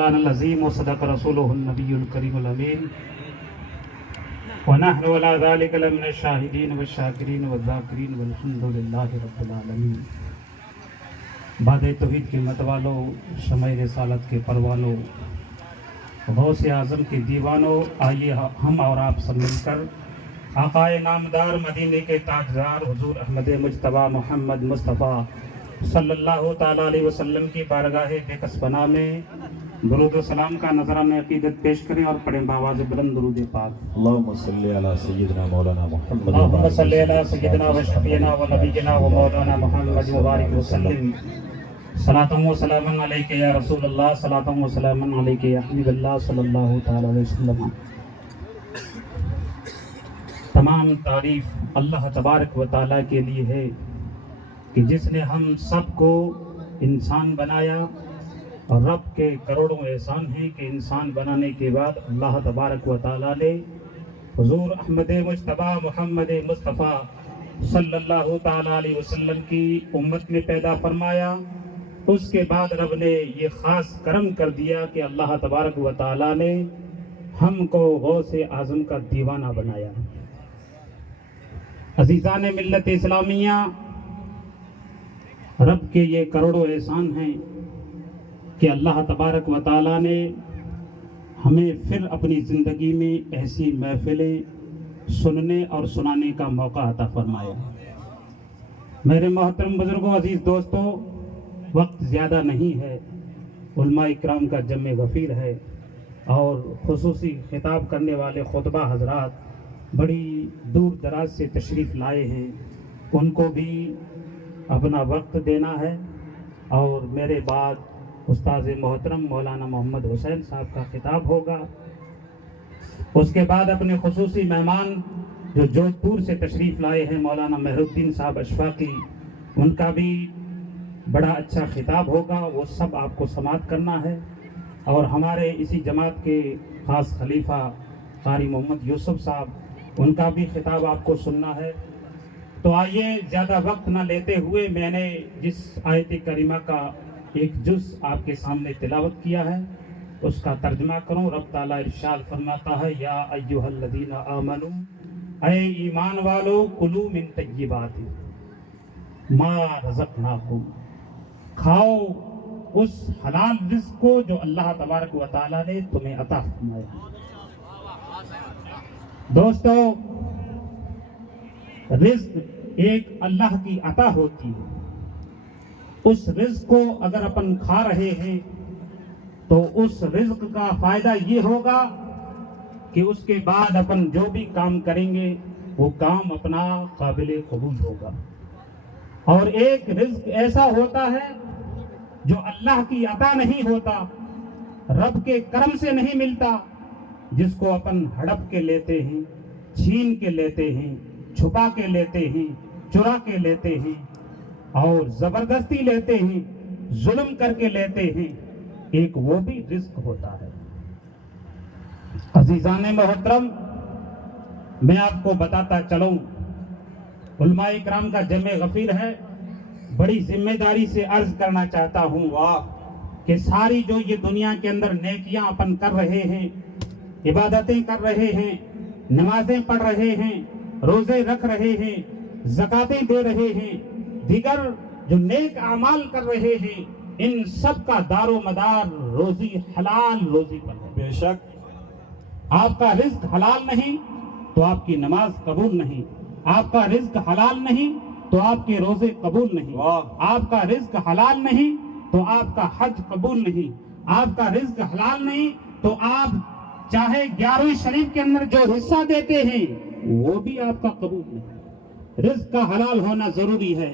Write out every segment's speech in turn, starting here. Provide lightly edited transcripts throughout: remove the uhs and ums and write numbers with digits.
العظیم وصدق رسوله النبی الکریم الامین ونحن على ذلك لمن الشاہدین والشاکرین والذاکرین والحمد للہ رب العالمین۔ بعد توحید کے متوالو، شمع رسالت کے پروانو، غوث اعظم کے دیوانوں، آئیے ہم اور آپ سب مل کر آقائے نامدار مدینے کے تاجدار حضور احمد مجتبیٰ محمد مصطفیٰ صلی اللہ تعالیٰ علیہ وسلم کی بارگاہ بےکس پناہ میں درود و سلام کا نذرانہ عقیدت پیش کریں اور پڑھیں بآواز بلند درود پاک۔ اللہم صلی علی سیدنا مولانا محمد اللہم صلی علی سیدنا و شفیعنا و نبینا و مولانا محمد مبارک وسلم۔ صلاۃ و سلام علیک یا رسول اللہ، صلاۃ و سلام علیک یا حبیب اللہ صلی اللہ تعالیٰ علیہ وسلم۔ تمام تعریف اللہ تبارک و تعالیٰ کے لیے ہے کہ جس نے ہم سب کو انسان بنایا، اور رب کے کروڑوں احسان ہیں کہ انسان بنانے کے بعد اللہ تبارک و تعالیٰ نے حضور احمد مجتبیٰ محمد مصطفیٰ صلی اللہ تعالیٰ علیہ وسلم کی امت میں پیدا فرمایا۔ اس کے بعد رب نے یہ خاص کرم کر دیا کہ اللہ تبارک و تعالیٰ نے ہم کو غوث اعظم کا دیوانہ بنایا۔ عزیزان ملت اسلامیہ، رب کے یہ کروڑوں احسان ہیں کہ اللہ تبارک و تعالیٰ نے ہمیں پھر اپنی زندگی میں ایسی محفلیں سننے اور سنانے کا موقع عطا فرمایا۔ میرے محترم بزرگوں، عزیز دوستوں، وقت زیادہ نہیں ہے، علماء اکرام کا جمع غفیر ہے اور خصوصی خطاب کرنے والے خطبہ حضرات بڑی دور دراز سے تشریف لائے ہیں، ان کو بھی اپنا وقت دینا ہے۔ اور میرے بعد استاذ محترم مولانا محمد حسین صاحب کا خطاب ہوگا۔ اس کے بعد اپنے خصوصی مہمان جو جودھ پور سے تشریف لائے ہیں مولانا مہر الدین صاحب اشفاقی، ان کا بھی بڑا اچھا خطاب ہوگا، وہ سب آپ کو سماعت کرنا ہے۔ اور ہمارے اسی جماعت کے خاص خلیفہ قاری محمد یوسف صاحب، ان کا بھی خطاب آپ کو سننا ہے۔ تو آئیے زیادہ وقت نہ لیتے ہوئے میں نے جس آیت کریمہ کا ایک جز آپ کے سامنے تلاوت کیا ہے اس کا ترجمہ کروں۔ رب تعالیٰ ارشاد فرماتا ہے، یا ایھا الذین آمنوا، اے ایمان والو، کلوا من طیبات ما رزقناکم، کھاؤ اس حلال رزق کو جو اللہ تبارک و تعالیٰ نے تمہیں عطا فرمایا۔ دوستو، رزق ایک اللہ کی عطا ہوتی ہے۔ اس رزق کو اگر اپن کھا رہے ہیں تو اس رزق کا فائدہ یہ ہوگا کہ اس کے بعد اپن جو بھی کام کریں گے وہ کام اپنا قابل قبول ہوگا۔ اور ایک رزق ایسا ہوتا ہے جو اللہ کی عطا نہیں ہوتا، رب کے کرم سے نہیں ملتا، جس کو اپن ہڑپ کے لیتے ہیں، چھین کے لیتے ہیں، چھپا کے لیتے ہیں، چرا کے لیتے ہیں اور زبردستی لیتے ہیں، ظلم کر کے لیتے ہیں، ایک وہ بھی رزق ہوتا ہے۔ عزیزان محترم، میں آپ کو بتاتا چلوں، علماء اکرام کا جمع غفیر ہے، بڑی ذمہ داری سے عرض کرنا چاہتا ہوں کہ ساری جو یہ دنیا کے اندر نیکیاں اپن کر رہے ہیں، عبادتیں کر رہے ہیں، نمازیں پڑھ رہے ہیں، روزے رکھ رہے ہیں، زکاتیں دے رہے ہیں، دیگر جو نیک اعمال کر رہے ہیں، ان سب کا دار و مدار روزی حلال روزی پر ہے۔ بے شک آپ کا رزق حلال نہیں تو آپ کی نماز قبول نہیں، آپ کا رزق حلال نہیں تو آپ کے روزے قبول نہیں، آپ کا رزق حلال نہیں تو آپ کا حج قبول نہیں، آپ کا رزق حلال نہیں تو آپ چاہے 11ویں شریف کے اندر جو حصہ دیتے ہیں وہ بھی آپ کا قبول نہیں۔ رزق کا حلال ہونا ضروری ہے،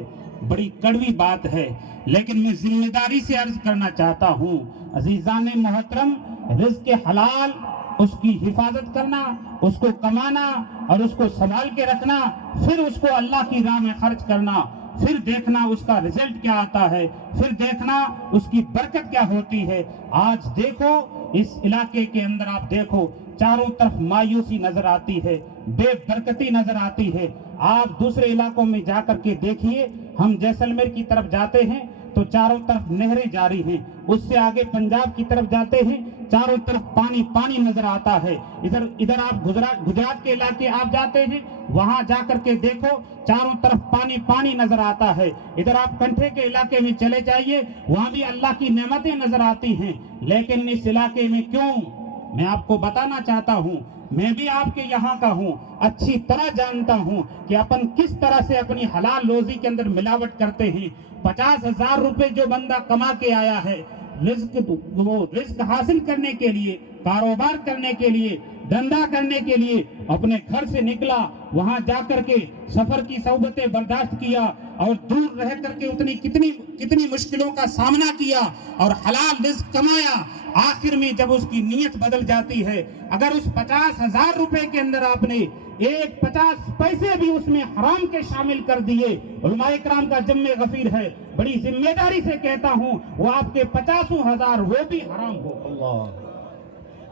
بڑی کڑوی بات ہے، لیکن میں ذمہ داری سے عرض کرنا چاہتا ہوں، عزیزان محترم، رزق حلال، اس کی حفاظت کرنا، اس کو کمانا اور اس کو سنبھال کے رکھنا، پھر اس کو اللہ کی راہ میں خرچ کرنا، پھر دیکھنا اس کا رزلٹ کیا آتا ہے، پھر دیکھنا اس کی برکت کیا ہوتی ہے۔ آج دیکھو اس علاقے کے اندر، آپ دیکھو چاروں طرف مایوسی نظر آتی ہے، بے برکتی نظر آتی ہے۔ آپ دوسرے علاقوں میں جا کر کے دیکھیے، ہم جیسلمیر کی طرف جاتے ہیں تو چاروں طرف نہریں جاری ہیں، اس سے آگے پنجاب کی طرف جاتے ہیں چاروں طرف پانی پانی نظر آتا ہے۔ ادھر آپ گجرات کے علاقے آپ جاتے ہیں، وہاں جا کر کے دیکھو چاروں طرف پانی پانی نظر آتا ہے۔ ادھر آپ کنٹھے کے علاقے میں چلے جائیے، وہاں بھی اللہ کی نعمتیں نظر آتی ہیں۔ لیکن اس علاقے میں کیوں؟ میں آپ کو بتانا چاہتا ہوں، میں بھی آپ کے یہاں کا ہوں، اچھی طرح جانتا ہوں کہ اپن کس طرح سے اپنی حلال روزی کے اندر ملاوٹ کرتے ہیں۔ 50,000 روپے جو بندہ کما کے آیا ہے، رزق حاصل کرنے کے لیے، کاروبار کرنے کے لیے، دھندا کرنے کے لیے اپنے گھر سے نکلا، وہاں جا کر کے سفر کی صعوبتیں برداشت کیا اور دور رہ کر کے کتنی مشکلوں کا سامنا کیا اور حلال رزق کمایا۔ آخر میں جب اس کی نیت بدل جاتی ہے، اگر اس 50,000 روپے کے اندر آپ نے ایک 50 پیسے بھی اس میں حرام کے شامل کر دیے، علماء کرام کا ذمہ غفیر ہے، بڑی ذمہ داری سے کہتا ہوں وہ آپ کے 50,000 وہ بھی حرام ہو۔ اللہ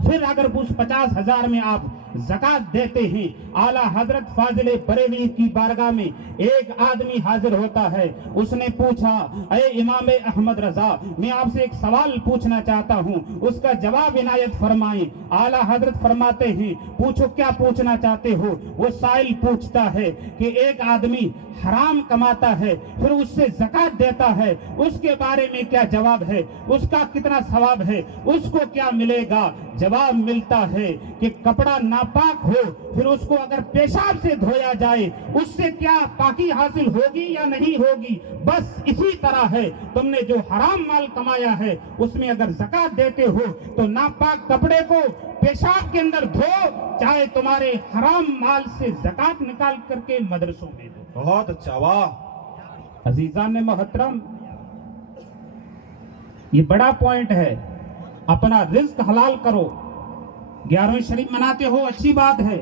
پھر اگر اس 50,000 میں آپ زکات دیتے ہیں، اعلیٰ حضرت فاضل بریلوی کی بارگاہ میں ایک آدمی حاضر ہوتا ہے، اس نے پوچھا اے امام احمد رضا، میں آپ سے ایک سوال پوچھنا چاہتا ہوں، اس کا جواب عنایت فرمائیں۔ اعلیٰ حضرت فرماتے ہیں پوچھو کیا پوچھنا چاہتے ہو؟ وہ سائل پوچھتا ہے کہ ایک آدمی حرام کماتا ہے پھر اس سے زکات دیتا ہے، اس کے بارے میں کیا جواب ہے؟ اس کا کتنا ثواب ہے؟ اس کو کیا ملے گا؟ جواب ملتا ہے کہ کپڑا ناپاک ہو پھر اس کو اگر پیشاب سے دھویا جائے اس سے کیا پاکی حاصل ہوگی یا نہیں ہوگی؟ بس اسی طرح ہے، تم نے جو حرام مال کمایا ہے اس میں اگر زکات دیتے ہو تو ناپاک کپڑے کو پیشاب کے اندر دھو، چاہے تمہارے حرام مال سے زکات نکال کر کے مدرسوں میں دو۔ بہت اچھا، واہ۔ عزیزان محترم، یہ بڑا پوائنٹ ہے، اپنا رزق حلال کرو۔ 11ویں شریف مناتے ہو اچھی بات ہے،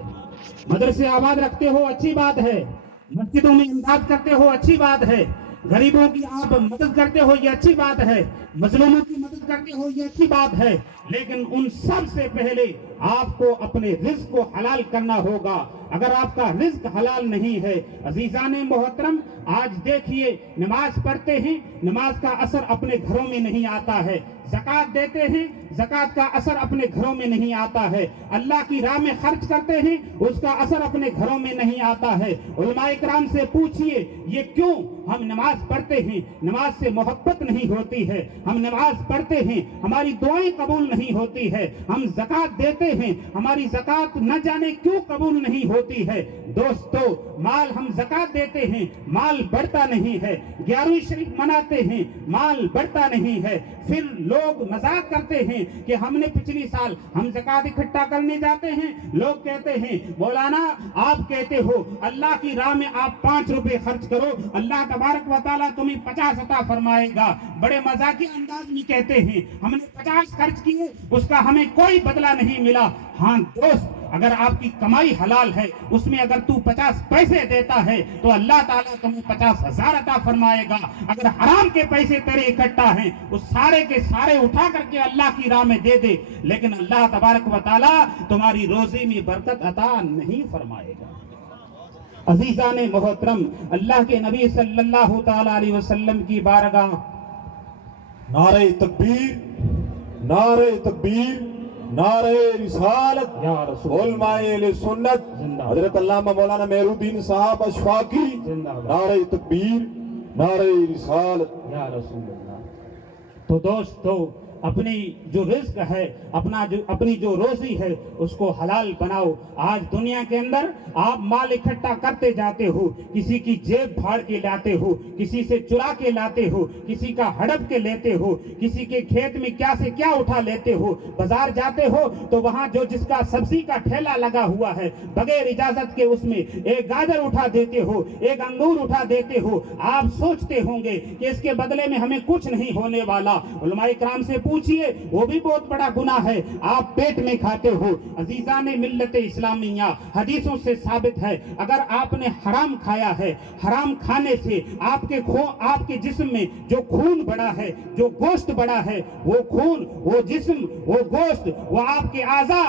مدرسے آباد رکھتے ہو اچھی بات ہے، مسجدوں میں امداد کرتے ہو اچھی بات ہے، غریبوں کی آپ مدد کرتے ہو یہ اچھی بات ہے، مظلوموں کی مدد کرتے ہو یہ اچھی بات ہے، لیکن ان سب سے پہلے آپ کو اپنے رزق کو حلال کرنا ہوگا۔ اگر آپ کا رزق حلال نہیں ہے، عزیزان محترم، آج دیکھیے نماز پڑھتے ہیں، نماز کا اثر اپنے گھروں میں نہیں آتا ہے، زکات دیتے ہیں، زکات کا اثر اپنے گھروں میں نہیں آتا ہے، اللہ کی راہ میں خرچ کرتے ہیں، اس کا اثر اپنے گھروں میں نہیں آتا ہے۔ علماء کرام سے پوچھئے یہ کیوں؟ ہم نماز پڑھتے ہیں، نماز سے محبت نہیں ہوتی ہے، ہم نماز پڑھتے ہیں، ہماری دعائیں قبول نہیں ہوتی ہے، ہم زکات دیتے ہیں، ہماری زکات نہ جانے کیوں قبول نہیں ہوتی ہے۔ دوستو، مال ہم زکات دیتے ہیں، مال بڑھتا نہیں ہے، 11ویں شریف مناتے ہیں، مال بڑھتا نہیں ہے، پھر لوگ مذاق کرتے ہیں کہ ہم نے پچھلی سال ہم زکات اکٹھا کرنے جاتے ہیں، لوگ کہتے ہیں مولانا آپ کہتے ہو اللہ کی راہ میں آپ 5 روپے خرچ کرو، اللہ تبارک و تعالیٰ تمہیں 50 عطا فرمائے گا۔ بڑے مذاقی انداز میں کہتے ہیں ہم نے 50 خرچ کیے، اس کا ہمیں کوئی بدلہ نہیں ملا۔ ہاں دوست، اگر آپ کی کمائی حلال ہے، اس میں اگر تو 50 پیسے دیتا ہے تو اللہ تعالیٰ تمہیں 50,000 عطا فرمائے گا۔ اگر حرام کے پیسے تیرے اکٹھا ہیں، اس سارے کے سارے اٹھا کر کے اللہ کی راہ میں دے دے، لیکن اللہ تبارک و تعالیٰ تمہاری روزی میں برکت عطا نہیں فرمائے گا۔ عزیزان محترم، اللہ کے نبی صلی اللہ تعالی علیہ وسلم کی بارگاہ نعرہ تکبیر، نعرہ تکبیر، نعرہ رسالت، یا رسول علماء اہل سنت، حضرت علامہ مولانا مہر الدین صاحب اشفاقی، نعرہ تکبیر، نعرہ رسالت، یا رسول اللہ۔ تو دوستو، اپنی جو رزق ہے، اپنی جو روزی ہے اس کو حلال بناؤ۔ آج دنیا کے اندر آپ مال اکٹھا کرتے جاتے ہو، کسی کی جیب پھاڑ کے لاتے ہو، کسی سے چرا کے لاتے ہو، کسی کا ہڑپ کے لیتے ہو، کسی کے کھیت میں کیا سے کیا اٹھا لیتے ہو، بازار جاتے ہو تو وہاں جو جس کا سبزی کا ٹھیلا لگا ہوا ہے بغیر اجازت کے اس میں ایک گاجر اٹھا دیتے ہو، ایک انگور اٹھا دیتے ہو۔ آپ سوچتے ہوں گے کہ اس کے بدلے میں ہمیں کچھ نہیں ہونے والا۔ علماء کرام سے پوچھئے، وہ بھی بہت بڑا گناہ ہے، آپ پیٹ میں کھاتے ہو۔ عزیزان ملت اسلامیہ، حدیثوں سے ثابت ہے اگر آپ نے حرام کھایا ہے، حرام کھانے سے آپ کے جسم میں جو خون بڑا ہے، جو گوشت بڑا ہے، وہ خون، وہ جسم، وہ گوشت، وہ آپ کے اعضاء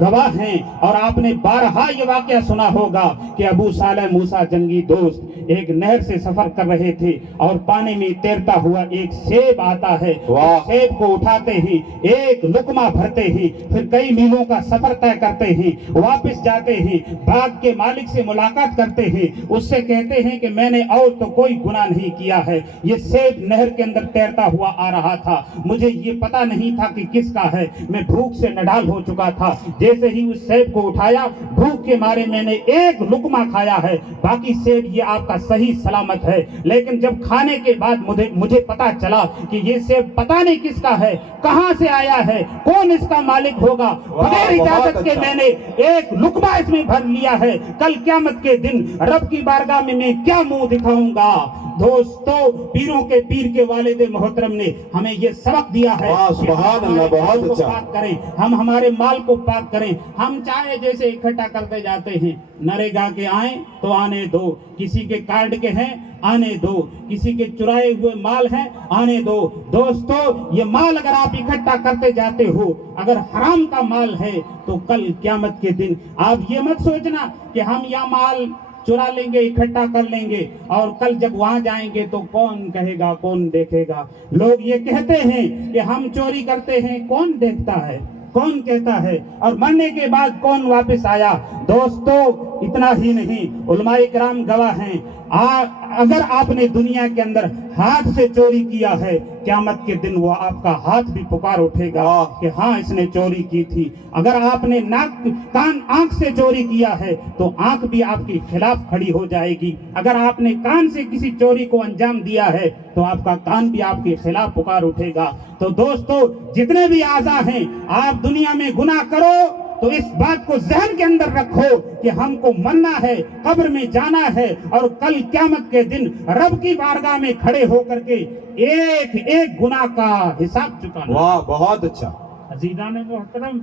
گواہ ہیں، اور آپ نے بارہا یہ واقعہ سنا ہوگا کہ ابو صالح موسیٰ جنگی دوست ایک نہر سے سفر کر رہے تھے اور پانی میں تیرتا ہوا ایک سیب آتا ہے، سیب کو اٹھاتے ہی ایک لقمہ بھرتے ہی پھر کئی میلوں کا سفر طے کرتے ہیں، واپس جاتے ہیں، باغ کے مالک سے ملاقات کرتے ہیں، اس سے کہتے ہیں کہ میں نے اور تو کوئی گناہ نہیں کیا ہے، یہ سیب نہر کے اندر تیرتا ہوا آ رہا تھا، مجھے یہ پتا نہیں تھا کہ کس کا ہے، میں بھوک سے نڈال ہو چکا تھا، جیسے ہی اس سیب کو اٹھایا بھوک کے مارے میں نے ایک لقمہ کھایا ہے، باقی سیب یہ آپ کا صحیح سلامت ہے، لیکن جب کھانے کے بعد مجھے پتا چلا کہ یہ سیب پتا نہیں کس کا ہے، کہاں سے آیا ہے، کون اس کا مالک ہوگا، بغیر اجازت کے میں نے ایک لقمہ اس میں بھر لیا ہے، کل قیامت کے دن رب کی بارگاہ میں کیا منہ دکھاؤں گا۔ دوستو، پیروں کے پیر کے والد محترم نے ہمیں یہ سبق دیا ہے کہ سبحان اللہ، بہت اچھا، پاک کریں، ہم ہمارے مال کو پاک کریں، ہم چاہے جیسے اکٹھا کرتے جاتے ہیں، نریگا کے آئیں تو آنے دو، کسی کے کارڈ کے ہیں آنے دو، کسی کے چرائے ہوئے مال ہیں آنے دو۔ دوستو، یہ مال اگر آپ اکٹھا کرتے جاتے ہو، اگر حرام کا مال ہے تو کل قیامت کے دن آپ یہ مت سوچنا کہ ہم یہ مال چرا لیں گے، اکٹھا کر لیں گے، اور کل جب وہاں جائیں گے تو کون کہے گا، کون دیکھے گا۔ لوگ یہ کہتے ہیں کہ ہم چوری کرتے ہیں، کون دیکھتا ہے، کون کہتا ہے، اور مرنے کے بعد کون واپس آیا۔ دوستو، اتنا ہی نہیں، علماء کرام گواہ ہیں، اگر آپ نے دنیا کے اندر ہاتھ سے چوری کیا ہے، قیامت کے دن وہ آپ کا ہاتھ بھی پکار اٹھے گا کہ ہاں اس نے چوری کی تھی۔ اگر آپ نے آنکھ سے چوری کیا ہے تو آنکھ بھی آپ کے خلاف کھڑی ہو جائے گی۔ اگر آپ نے کان سے کسی چوری کو انجام دیا ہے تو آپ کا کان بھی آپ کے خلاف پکار اٹھے گا۔ تو دوستو، جتنے بھی اعضاء ہیں، آپ دنیا میں گناہ کرو تو اس بات کو ذہن کے اندر رکھو کہ ہم کو مرنا ہے، قبر میں جانا ہے، اور کل قیامت کے دن رب کی بارگاہ میں کھڑے ہو کر کے ایک ایک گناہ کا حساب چکانا۔ واہ، بہت اچھا۔ عزیزان محترم،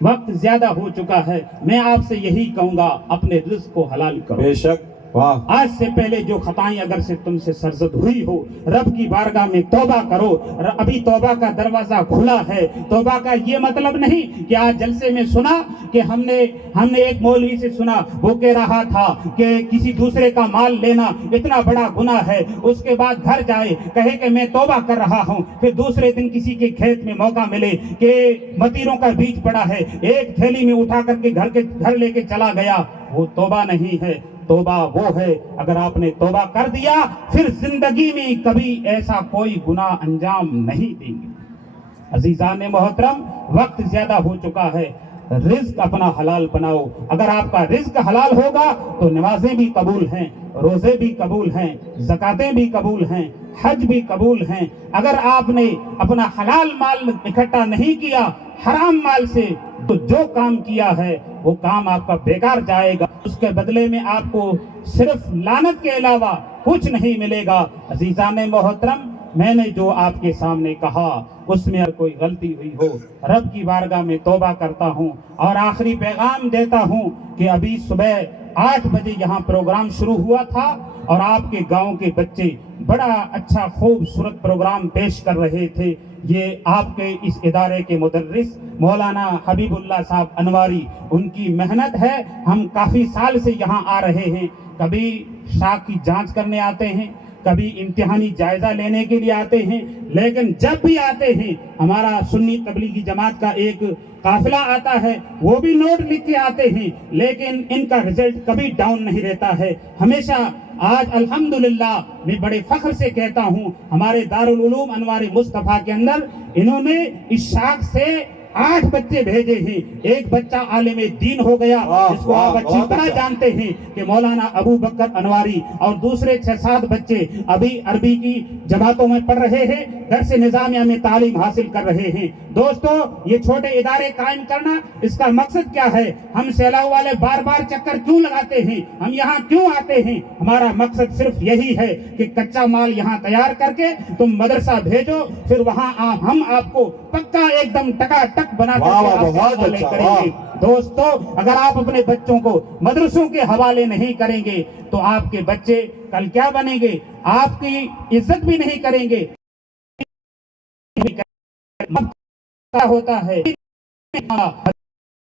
وقت زیادہ ہو چکا ہے، میں آپ سے یہی کہوں گا، اپنے رزق کو حلال کرو۔ بے شک، واہ، آج سے پہلے جو خطائیں اگر سے تم سے سرزد ہوئی ہو، رب کی بارگاہ میں توبہ کرو، ابھی توبہ کا دروازہ کھلا ہے۔ توبہ کا یہ مطلب نہیں کہ آج جلسے میں سنا کہ ہم نے ایک مولوی سے سنا، وہ کہہ رہا تھا کہ کسی دوسرے کا مال لینا اتنا بڑا گناہ ہے، اس کے بعد گھر جائے کہے کہ میں توبہ کر رہا ہوں، پھر دوسرے دن کسی کے کھیت میں موقع ملے کہ متیروں کا بیج پڑا ہے، ایک تھیلی میں اٹھا کر کے گھر لے کے چلا گیا، وہ توبہ نہیں ہے۔ توبہ وہ ہے اگر آپ نے توبہ کر دیا، پھر زندگی میں کبھی ایسا کوئی گناہ انجام نہیں دیں گے۔ عزیزان محترم، وقت زیادہ ہو چکا ہے، رزق اپنا حلال بناؤ۔ اگر آپ کا رزق حلال ہوگا تو نمازیں بھی قبول ہیں، روزے بھی قبول ہیں، زکاتیں بھی قبول ہیں، حج بھی قبول ہیں۔ اگر آپ نے اپنا حلال مال اکٹھا نہیں کیا، حرام مال سے، تو جو کام کیا ہے وہ کام آپ کا بیکار جائے گا، اس کے بدلے میں آپ کو صرف لعنت کے علاوہ کچھ نہیں ملے گا۔ عزیزان محترم، میں نے جو آپ کے سامنے کہا اس میں اگر کوئی غلطی ہوئی ہو، رب کی بارگاہ میں توبہ کرتا ہوں، اور آخری پیغام دیتا ہوں کہ ابھی صبح 8 بجے یہاں پروگرام شروع ہوا تھا، اور آپ کے گاؤں کے بچے بڑا اچھا خوبصورت پروگرام پیش کر رہے تھے۔ یہ آپ کے اس ادارے کے مدرس مولانا حبیب اللہ صاحب انواری، ان کی محنت ہے۔ ہم کافی سال سے یہاں آ رہے ہیں، کبھی شاخ کی جانچ کرنے آتے ہیں، کبھی امتحانی جائزہ لینے کے لیے آتے ہیں، لیکن جب بھی آتے ہیں ہمارا سنی تبلیغی جماعت کا ایک قافلہ آتا ہے، وہ بھی نوٹ لکھ کے آتے ہیں، لیکن ان کا رزلٹ کبھی ڈاؤن نہیں رہتا ہے، ہمیشہ۔ آج الحمدللہ میں بڑے فخر سے کہتا ہوں، ہمارے دارالعلوم انوار مصطفیٰ کے اندر انہوں نے اس شاخ سے 8 بچے بھیجے ہیں، ایک بچہ عالم دین ہو گیا جس کو آپ اچھی طرح جانتے ہیں کہ مولانا ابو بکر انواری، اور دوسرے 6-7 بچے ابھی عربی کی جماعتوں میں پڑھ رہے ہیں، درس نظامیہ میں تعلیم حاصل کر رہے ہیں۔ دوستو، یہ چھوٹے ادارے قائم کرنا، اس کا مقصد کیا ہے؟ ہم سیلاؤ والے بار بار چکر کیوں لگاتے ہیں، ہم یہاں کیوں آتے ہیں؟ ہمارا مقصد صرف یہی ہے کہ کچا مال یہاں تیار کر کے تم مدرسہ بھیجو، پھر وہاں ہم آپ کو پکا ایک دم ٹکا ٹک بنا کر کے آپ کے حوالے کریں گے۔ دوستو، اگر آپ اپنے بچوں کو مدرسوں کے حوالے نہیں کریں گے تو آپ کے بچے کل کیا بنیں گے؟ آپ کی عزت بھی نہیں کریں گے۔ ہوتا ہے